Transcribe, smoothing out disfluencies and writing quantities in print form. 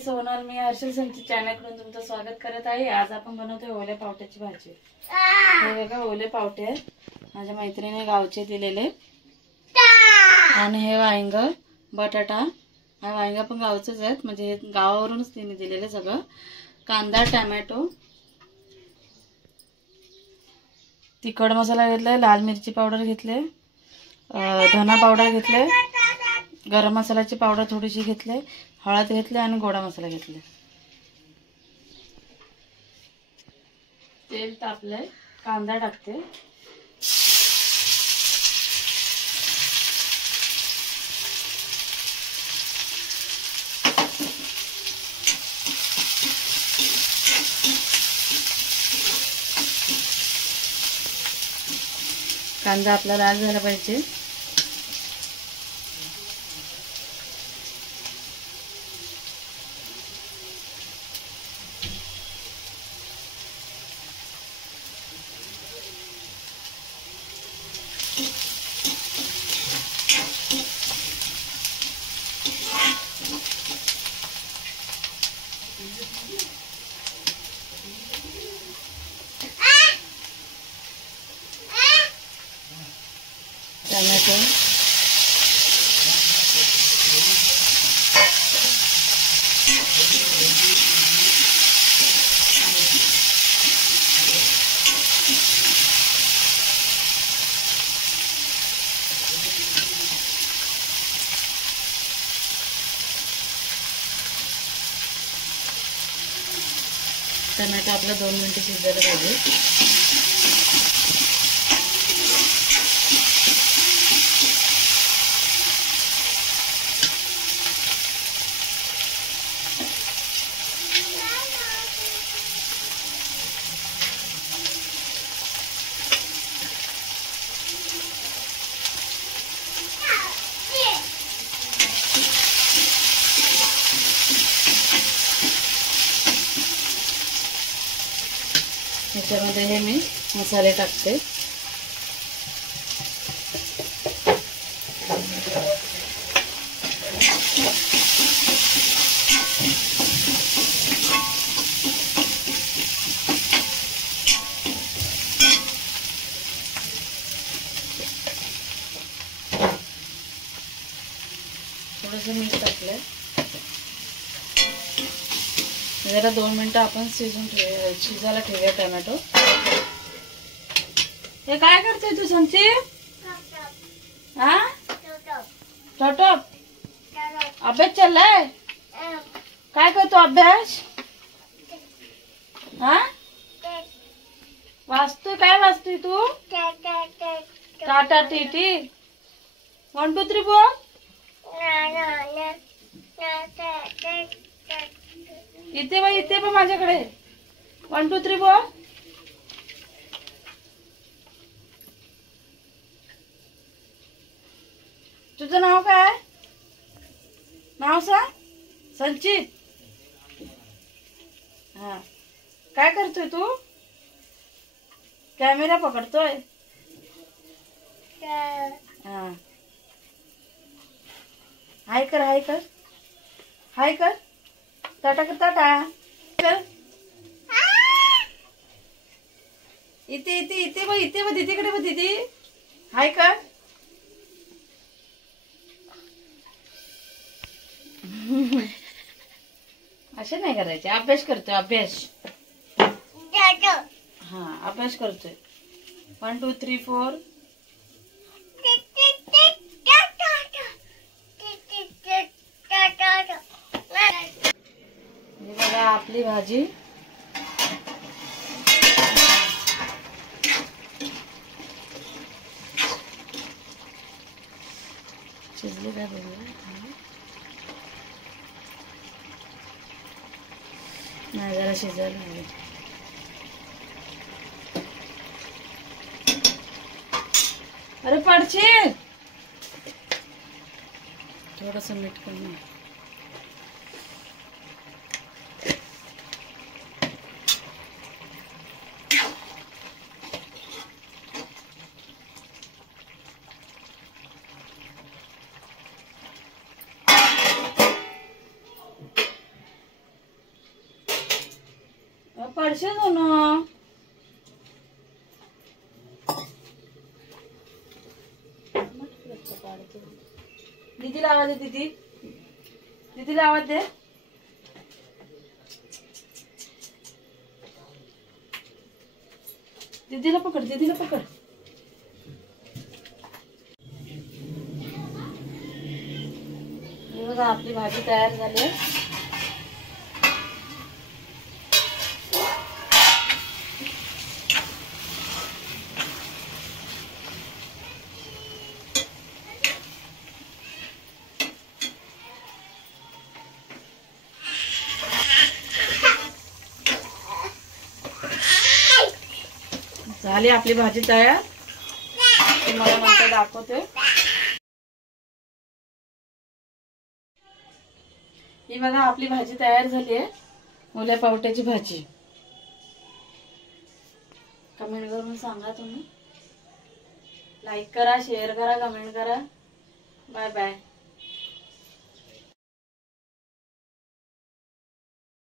सोनल, मी हर्षल संची चॅनलकडून तुमचं स्वागत करत आहे। आज आपण बनवतोय ओल्या पावट्याची भाजी। हे बघा ओले पावटे आहेत, माझ्या मैत्रिणीने गावचे दिलेले। आणि हे वांग, बटाटा, हा वांग पण गावचेच आहेत, म्हणजे हे गावावरूनच तिने दिलेले सगळं। कांदा, टोमॅटो, तिखट मसाला घेतलाय, लाल मिरची पावडर घेतले, धना पावडर घेतले, गरम मसाल्याची पावडर थोडीशी घेतले, हळद घेतले आणि गोडा मसाला घेतले। तेल तापलंय, कांदा टाकते। कांदा आपला लाल झाला पाहिजे। टोमॅटो, टोमॅटो आपला 2 मिनिटं शिजायला पाहिजे। ह्याच्यामध्ये हे मी मसाले टाकते। थोडंसं मीठ टाकलंय। जरा 2 मिनिटं आपण शिजायला ठेवूया टोमॅटो। हे काय करते तू संची? हा टोटप अभ्यास चाललाय? काय करतो अभ्यास? हा वाचतोय? काय वाचतोय तू? टाटा टीटी 1 2 3 बोल। इथे बघ माझ्याकडे 1 2 3 बोल। तुझं नाव काय? नाव सांग। संचित। हा काय करतोय तू? कॅमेरा पकडतोय? हा हाय कर, हाय कर, हाय कर, टाटा कर, टाटा कर। इथे बघ दीदीकडे बघ, दीदी हाय कर। असे नाही करायचे। अभ्यास करतोय, अभ्यास। हा अभ्यास करतोय। 1 2 3 4 हे बघा आपली भाजी शिजली का बघूया। नाही जरा शिजायला हवी। अरे पडशील। थोडंसं मीठ कमी। पडशील दोन. दीदीला आवाज दे. दीदीला आवाज दे. दीदीला पकड. दीदीला पकड. बघा आपली भाजी तयार झाली. झाली आपली भाजी तयार. तुम्हाला नंतर दाखवते. ही बघा आपली भाजी तयार झाली आहे. ओल्या पावट्याची भाजी. कमेंट करून सांगा तुम्ही. लाईक करा, शेअर करा, कमेंट करा. Bye bye.